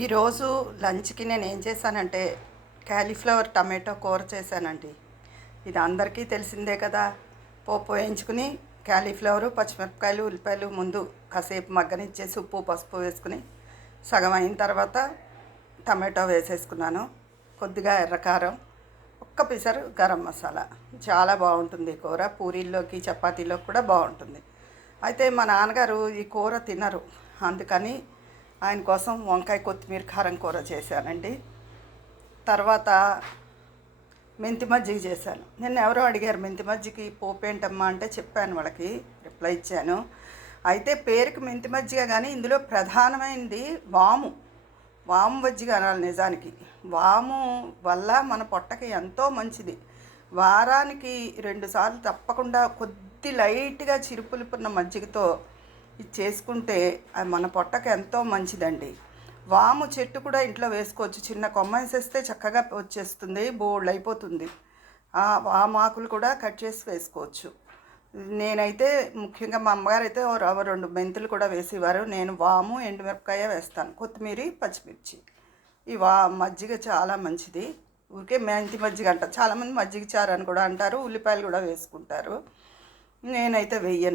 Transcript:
ఈరోజు లంచ్కి నేను ఏం చేశానంటే క్యాలీఫ్లవర్ టమాటో కూర చేశానండి. ఇది అందరికీ తెలిసిందే కదా. పోపు వేయించుకుని క్యాలీఫ్లవరు, పచ్చిమిరపకాయలు, ఉల్లిపాయలు ముందు కాసేపు మగ్గనిచ్చేసి ఉప్పు పసుపు వేసుకుని సగం అయిన తర్వాత టమాటో వేసేసుకున్నాను. కొద్దిగా ఎర్రకారం, ఒక్క పిసరు గరం మసాలా. చాలా బాగుంటుంది ఈ కూర. పూరీల్లోకి చపాతీలోకి కూడా బాగుంటుంది. అయితే మా నాన్నగారు ఈ కూర తినరు, అందుకని ఆయన కోసం వంకాయ కొత్తిమీర కారం కూర చేశానండి. తర్వాత మెంతి మజ్జిగ చేశాను. నిన్న ఎవరో అడిగారు మెంతి మజ్జిగకి పోపు ఏంటమ్మా అంటే చెప్పాను, వాళ్ళకి రిప్లై ఇచ్చాను. అయితే పేరుకి మెంతి మజ్జిగ కానీ ఇందులో ప్రధానమైనది వాము. వాము మజ్జిగ అనాలి నిజానికి. వాము వల్ల మన పొట్టకి ఎంతో మంచిది. వారానికి 2 సార్లు తప్పకుండా కొద్ది లైట్గా చిరుపులుపున్న మజ్జిగతో ఇది చేసుకుంటే అది మన పొట్టకి ఎంతో మంచిదండి. వాము చెట్టు కూడా ఇంట్లో వేసుకోవచ్చు. చిన్న కొమ్మ వేసేస్తే చక్కగా వచ్చేస్తుంది, బోల్డ్ అయిపోతుంది. ఆ వామాకులు కూడా కట్ చేసి వేసుకోవచ్చు. నేనైతే ముఖ్యంగా మా అమ్మగారు అయితే 2 మెంతులు కూడా వేసేవారు. నేను వాము, ఎండుమిరపకాయ వేస్తాను, కొత్తిమీర, పచ్చిమిర్చి. ఈ మజ్జిగ చాలా మంచిది. ఊరికే మెంతి మజ్జిగ అంటారు చాలామంది, మజ్జిగ చారు అని కూడా అంటారు. ఉల్లిపాయలు కూడా వేసుకుంటారు. నేనైతే వెయ్యను.